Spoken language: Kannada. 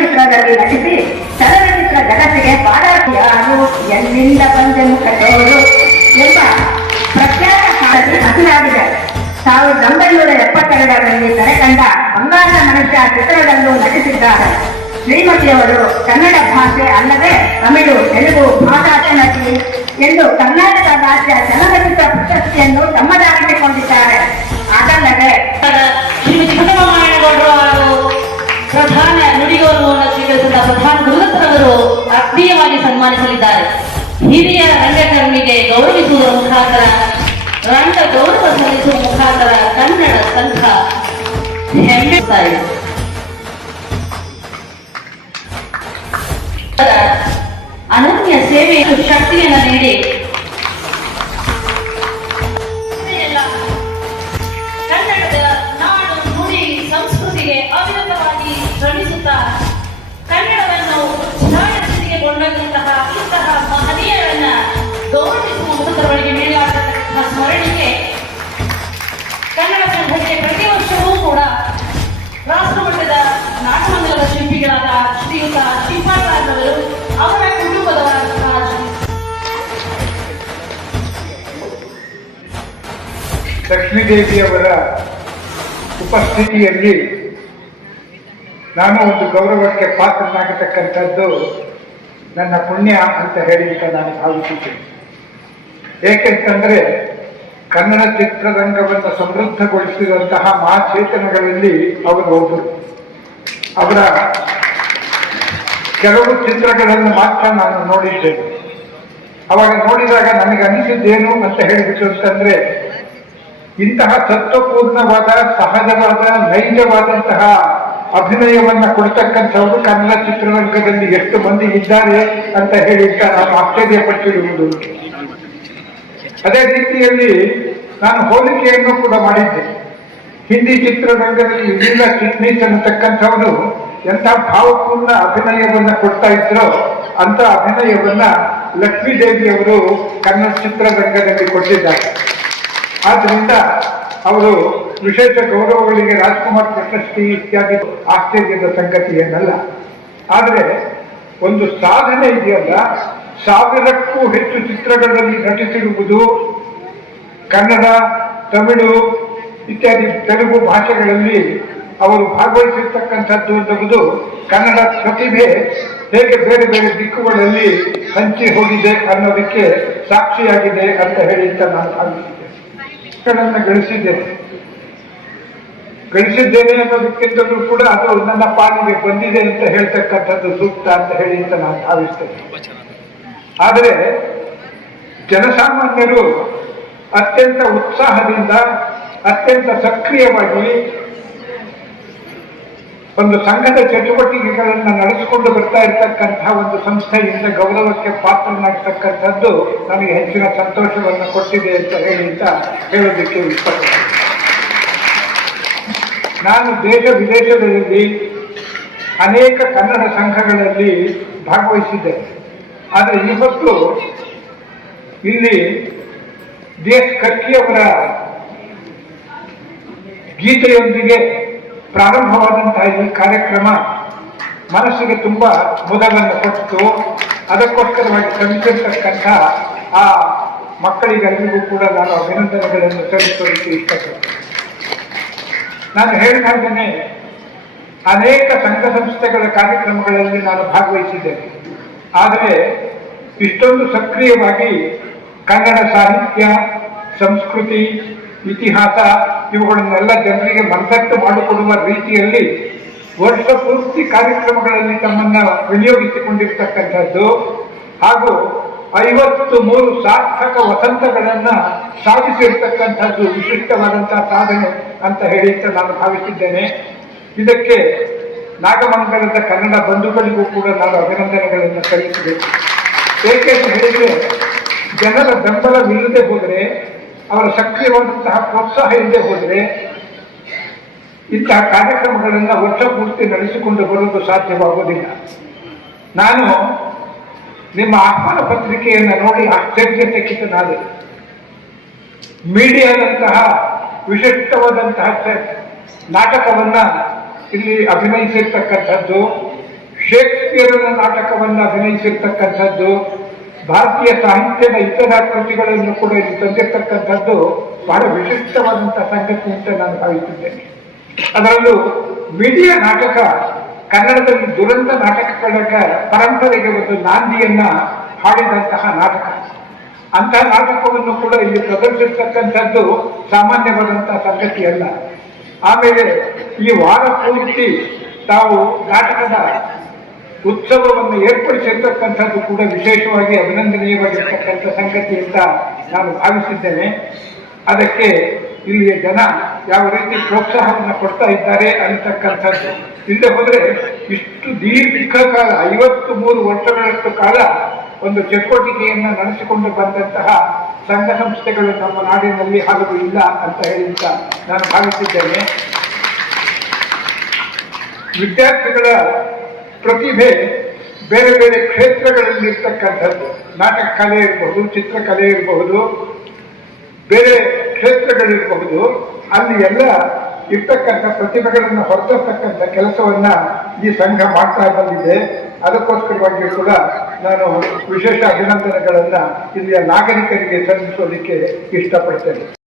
ಚಿತ್ರದಲ್ಲಿ ನಟಿಸಿ ಚಲನಚಿತ್ರ ಜಗತ್ತಿಗೆ ಪಾದಾಟಿಯಾರು ಎಲ್ಲಿಂದ ಬಂದೆನು ಕಟ್ಟೋರು ಎಂಬ ಪ್ರಖ್ಯಾತ ಕಾಲದಲ್ಲಿ ಹಸಿರಾಗಿದೆ ಸಾವಿರದ ಒಂಬೈನೂರ ಎಪ್ಪತ್ತೆರಡರಲ್ಲಿ ತೆರೆಕಂಡ ಬಂಗಾರದ ಮನುಷ್ಯ ಚಿತ್ರದಲ್ಲೂ ನಟಿಸಿದ್ದಾರೆ. ಶ್ರೀಮತಿಯವರು ಕನ್ನಡ ಭಾಷೆ ಅಲ್ಲದೆ ತಮಿಳು, ತೆಲುಗು, ಭಾಷಾ ಎಂದು ಕರ್ನಾಟಕ ರಾಜ್ಯ ಚಲನಚಿತ್ರ ಪ್ರಶಸ್ತಿಯನ್ನು ತಮ್ಮದಾಗಿಸಿಕೊಂಡಿದ್ದಾರೆ ಗುರುದತ್ತರವರು ಆತ್ಮೀಯವಾಗಿ ಸನ್ಮಾನಿಸಲಿದ್ದಾರೆ ಹಿರಿಯ ರಂಗಕರ್ಮಿಗೆ ಗೌರವಿಸುವ ಮುಖಾಂತರ, ರಂಗ ಗೌರವ ಸಲ್ಲಿಸುವ ಮುಖಾಂತರ ಕನ್ನಡ ಸಂಘ ಹೆಮ್ಮೆ. ಅನನ್ಯ ಸೇವೆ ಶಕ್ತಿಯನ್ನು ನೀಡಿ ಲಕ್ಷ್ಮೀದೇವಿಯವರ ಉಪಸ್ಥಿತಿಯಲ್ಲಿ ನಾನು ಒಂದು ಗೌರವಕ್ಕೆ ಪಾತ್ರನಾಗತಕ್ಕಂಥದ್ದು ನನ್ನ ಪುಣ್ಯ ಅಂತ ಹೇಳಿಕ್ಕೆ ನಾನು ಭಾವಿಸುತ್ತೇನೆ. ಏಕೆಂತಂದ್ರೆ ಕನ್ನಡ ಚಿತ್ರರಂಗವನ್ನು ಸಮೃದ್ಧಗೊಳಿಸಿದಂತಹ ಮಹಾಚೇತನಗಳಲ್ಲಿ ಅವರು ಒಬ್ಬರು. ಅವರ ಕೆಲವು ಚಿತ್ರಗಳನ್ನು ಮಾತ್ರ ನಾನು ನೋಡಿದ್ದೇನೆ. ಅವಾಗ ನೋಡಿದಾಗ ನನಗೆ ಅನಿಸಿದ್ದೇನು ಅಂತ ಹೇಳಿಬಿಟ್ಟು ಅಂತಂದ್ರೆ ಇಂತಹ ತತ್ವಪೂರ್ಣವಾದ, ಸಹಜವಾದ, ನೈಜವಾದಂತಹ ಅಭಿನಯವನ್ನ ಕೊಡ್ತಕ್ಕಂಥವ್ರು ಕನ್ನಡ ಚಿತ್ರರಂಗದಲ್ಲಿ ಎಷ್ಟು ಮಂದಿ ಇದ್ದಾರೆ ಅಂತ ಹೇಳಿ ನಾನು ಆಶ್ಚರ್ಯಪಟ್ಟಿರುವುದು. ಅದೇ ರೀತಿಯಲ್ಲಿ ನಾನು ಹೋಲಿಕೆಯನ್ನು ಕೂಡ ಮಾಡಿದ್ದೆ. ಹಿಂದಿ ಚಿತ್ರರಂಗದಲ್ಲಿ ವಿಭಿನ್ನ ಚಿಟ್ನೀಸ್ ಅನ್ನತಕ್ಕಂಥವರು ಎಂಥ ಭಾವಪೂರ್ಣ ಅಭಿನಯವನ್ನ ಕೊಡ್ತಾ ಇದ್ರೋ ಅಂತ ಅಭಿನಯವನ್ನ ಲಕ್ಷ್ಮೀದೇವಿಯವರು ಕನ್ನಡ ಚಿತ್ರರಂಗದಲ್ಲಿ ಕೊಟ್ಟಿದ್ದಾರೆ. ಆದ್ರಿಂದ ಅವರು ವಿಶೇಷ ಗೌರವಗಳಿಗೆ ರಾಜ್ಕುಮಾರ್ ಪ್ರಶಸ್ತಿ ಇತ್ಯಾದಿ ಆಶ್ಚರ್ಯದ ಸಂಗತಿ ಏನಲ್ಲ ಆದರೆ ಒಂದು ಸಾಧನೆ ಇದೆಯಲ್ಲ, ಸಾವಿರಕ್ಕೂ ಹೆಚ್ಚು ಚಿತ್ರಗಳಲ್ಲಿ ನಟಿಸಿರುವುದು ಕನ್ನಡ, ತಮಿಳು ಇತ್ಯಾದಿ ತೆಲುಗು ಭಾಷೆಗಳಲ್ಲಿ ಅವರು ಭಾಗವಹಿಸಿರ್ತಕ್ಕಂಥದ್ದು ಎನ್ನುವುದು ಕನ್ನಡ ಪ್ರತಿಭೆ ಹೇಗೆ ಬೇರೆ ಬೇರೆ ದಿಕ್ಕುಗಳಲ್ಲಿ ಹಂಚಿ ಹೋಗಿದೆ ಅನ್ನೋದಕ್ಕೆ ಸಾಕ್ಷಿಯಾಗಿದೆ ಅಂತ ಹೇಳಿ ಅಂತ ನಾನು ಭಾವಿಸಿದ್ದೇನೆ ಗಳನ್ನು ಗಳಿಸಿದ್ದೇನೆ. ಗಳಿಸಿದ್ದೇನೆ ಅನ್ನೋದಕ್ಕಿಂತಲೂ ಕೂಡ ಅದು ನನ್ನ ಪಾಲಿಗೆ ಬಂದಿದೆ ಅಂತ ಹೇಳ್ತಕ್ಕಂಥದ್ದು ಸೂಕ್ತ ಅಂತ ಹೇಳಿ ಅಂತ ನಾನು ಭಾವಿಸ್ತೇನೆ. ಆದರೆ ಜನಸಾಮಾನ್ಯರು ಅತ್ಯಂತ ಉತ್ಸಾಹದಿಂದ, ಅತ್ಯಂತ ಸಕ್ರಿಯವಾಗಿ ಒಂದು ಸಂಘದ ಚಟುವಟಿಕೆಗಳನ್ನು ನಡೆಸಿಕೊಂಡು ಬರ್ತಾ ಇರ್ತಕ್ಕಂತಹ ಒಂದು ಸಂಸ್ಥೆಯಿಂದ ಗೌರವಕ್ಕೆ ಪಾತ್ರನಾಗ್ತಕ್ಕಂಥದ್ದು ನನಗೆ ಹೆಚ್ಚಿನ ಸಂತೋಷವನ್ನು ಕೊಟ್ಟಿದೆ ಅಂತ ಹೇಳಿ ಅಂತ ಹೇಳೋದಕ್ಕೆ ನಾನು ದೇಶ ವಿದೇಶಗಳಲ್ಲಿ ಅನೇಕ ಕನ್ನಡ ಸಂಘಗಳಲ್ಲಿ ಭಾಗವಹಿಸಿದ್ದೆ. ಆದರೆ ಇವತ್ತು ಇಲ್ಲಿ ದೇಶ್ ಕಕ್ಕಿಯವರ ಗೀತೆಯೊಂದಿಗೆ ಪ್ರಾರಂಭವಾದಂತಹ ಈ ಕಾರ್ಯಕ್ರಮ ಮನಸ್ಸಿಗೆ ತುಂಬಾ ಮುದವನ್ನು ಕೊಟ್ಟು ಅದಕ್ಕೋಸ್ಕರವಾಗಿ ಶ್ರಮಿಸಿರ್ತಕ್ಕಂಥ ಆ ಮಕ್ಕಳಿಗೆಲ್ಲರಿಗೂ ಕೂಡ ನಾನು ಅಭಿನಂದನೆಗಳನ್ನು ಸಲ್ಲಿಸೋದಕ್ಕೆ ಇಷ್ಟಪಡ್ತೇನೆ. ನಾನು ಹೇಳಿದ ಹಾಗೆಯೇ ಅನೇಕ ಸಂಘ ಸಂಸ್ಥೆಗಳ ಕಾರ್ಯಕ್ರಮಗಳಲ್ಲಿ ನಾನು ಭಾಗವಹಿಸಿದ್ದೇನೆ. ಆದರೆ ಇಷ್ಟೊಂದು ಸಕ್ರಿಯವಾಗಿ ಕನ್ನಡ ಸಾಹಿತ್ಯ, ಸಂಸ್ಕೃತಿ ಇತಿಹಾಸ, ಇವುಗಳನ್ನೆಲ್ಲ ಜನರಿಗೆ ಮನದಟ್ಟು ಮಾಡಿಕೊಡುವ ರೀತಿಯಲ್ಲಿ ವರ್ಷ ಪೂರ್ತಿ ಕಾರ್ಯಕ್ರಮಗಳಲ್ಲಿ ತಮ್ಮನ್ನ ವಿನಿಯೋಗಿಸಿಕೊಂಡಿರ್ತಕ್ಕಂಥದ್ದು. ಹಾಗೂ ಐವತ್ತು ಮೂರು ಸಾರ್ಥಕ ವಸಂತಗಳನ್ನ ಸಾಧಿಸಿರ್ತಕ್ಕಂಥದ್ದು ವಿಶಿಷ್ಟವಾದಂತಹ ಸಾಧನೆ ಅಂತ ಹೇಳಿ ನಾನು ಭಾವಿಸಿದ್ದೇನೆ. ಇದಕ್ಕೆ ನಾಗಮಂಗಲದ ಕನ್ನಡ ಬಂಧುಗಳಿಗೂ ಕೂಡ ನಾನು ಅಭಿನಂದನೆಗಳನ್ನು ಸಲ್ಲಿಸಬೇಕು. ಏಕೆ ಅಂತ ಹೇಳಿದ್ರೆ, ಜನರ ಬೆಂಬಲವಿಲ್ಲದೆ ಹೋದರೆ ಅವರ ಸಕ್ರಿಯವಾದಂತಹ ಪ್ರೋತ್ಸಾಹ ಇಲ್ಲದೆ ಹೋದರೆ ಇಂತಹ ಕಾರ್ಯಕ್ರಮಗಳನ್ನು ವರ್ಷ ಪೂರ್ತಿ ನಡೆಸಿಕೊಂಡು ಬರುವುದು ಸಾಧ್ಯವಾಗುವುದಿಲ್ಲ. ನಾನು ನಿಮ್ಮ ಆಹ್ವಾನ ಪತ್ರಿಕೆಯನ್ನು ನೋಡಿ ಆಶ್ಚರ್ಯಚಕಿತನಾದೆ ಮೀಡಿಯಾದಂತಹ ವಿಶಿಷ್ಟವಾದಂತಹ ನಾಟಕವನ್ನ ಇಲ್ಲಿ ಅಭಿನಯಿಸಿರ್ತಕ್ಕಂಥದ್ದು, ಶೇಕ್ಸ್ಪಿಯರ್ನ ನಾಟಕವನ್ನು ಅಭಿನಯಿಸಿರ್ತಕ್ಕಂಥದ್ದು ಭಾರತೀಯ ಸಾಹಿತ್ಯದ ಇತರ ಕೃತಿಗಳನ್ನು ಕೂಡ ಇಲ್ಲಿ ತಂದಿರ್ತಕ್ಕಂಥದ್ದು ಬಹಳ ವಿಶಿಷ್ಟವಾದಂತಹ ಸಂಗತಿ ಅಂತ ನಾನು ಭಾವಿಸಿದ್ದೇನೆ ಅದರಲ್ಲೂ ಮಿಡಿಯ ನಾಟಕ, ಕನ್ನಡದಲ್ಲಿ ದುರಂತ ನಾಟಕ ಕಂಡಕ ಪರಂಪರೆಗೆ ಒಂದು ನಾಂದಿಯನ್ನ ಹಾಡಿದಂತಹ ನಾಟಕ. ಅಂತಹ ನಾಟಕವನ್ನು ಕೂಡ ಇಲ್ಲಿ ಪ್ರದರ್ಶಿಸತಕ್ಕಂಥದ್ದು ಸಾಮಾನ್ಯವಾದಂತಹ ಸಂಗತಿಯಲ್ಲ ಆಮೇಲೆ ಈ ವಾರ ಪೂರ್ತಿ ತಾವು ನಾಟಕದ ಉತ್ಸವವನ್ನು ಏರ್ಪಡಿಸಿರ್ತಕ್ಕಂಥದ್ದು ಕೂಡ ವಿಶೇಷವಾಗಿ ಅಭಿನಂದನೀಯವಾಗಿರ್ತಕ್ಕಂಥ ಸಂಗತಿ ಅಂತ ನಾನು ಭಾವಿಸಿದ್ದೇನೆ. ಅದಕ್ಕೆ ಇಲ್ಲಿಯ ಜನ ಯಾವ ರೀತಿ ಪ್ರೋತ್ಸಾಹವನ್ನು ಕೊಡ್ತಾ ಇದ್ದಾರೆ ಅಂತಕ್ಕಂಥದ್ದು ಇಲ್ಲದೆ ಹೋದರೆ ಇಷ್ಟು ದೀರ್ಘ ಕಾಲ ಐವತ್ತು ಮೂರು ವರ್ಷಗಳಷ್ಟು ಕಾಲ ಒಂದು ಚಟುವಟಿಕೆಯನ್ನು ನಡೆಸಿಕೊಂಡು ಬಂದಂತಹ ಸಂಘ ಸಂಸ್ಥೆಗಳು ನಮ್ಮ ನಾಡಿನಲ್ಲಿ ಹಾಗೂ ಇಲ್ಲ ಅಂತ ಹೇಳಿ ಅಂತ ನಾನು ಭಾವಿಸಿದ್ದೇನೆ. ವಿದ್ಯಾರ್ಥಿಗಳ ಪ್ರತಿಭೆ ಬೇರೆ ಬೇರೆ ಕ್ಷೇತ್ರಗಳಲ್ಲಿ ಇರ್ತಕ್ಕಂಥದ್ದು ನಾಟಕ ಕಲೆ ಇರಬಹುದು, ಚಿತ್ರಕಲೆ ಇರಬಹುದು, ಬೇರೆ ಕ್ಷೇತ್ರಗಳಿರಬಹುದು. ಅಲ್ಲಿ ಎಲ್ಲ ಇರ್ತಕ್ಕಂಥ ಪ್ರತಿಭೆಗಳನ್ನು ಹೊರತಕ್ಕಂಥ ಕೆಲಸವನ್ನ ಈ ಸಂಘ ಮಾಡ್ತಾ ಬಂದಿದೆ. ಅದಕ್ಕೋಸ್ಕರವಾಗಿ ಕೂಡ ನಾನು ವಿಶೇಷ ಅಭಿನಂದನೆಗಳನ್ನ ಇಲ್ಲಿಯ ನಾಗರಿಕರಿಗೆ ಸಲ್ಲಿಸೋದಕ್ಕೆ ಇಷ್ಟಪಡ್ತೇನೆ.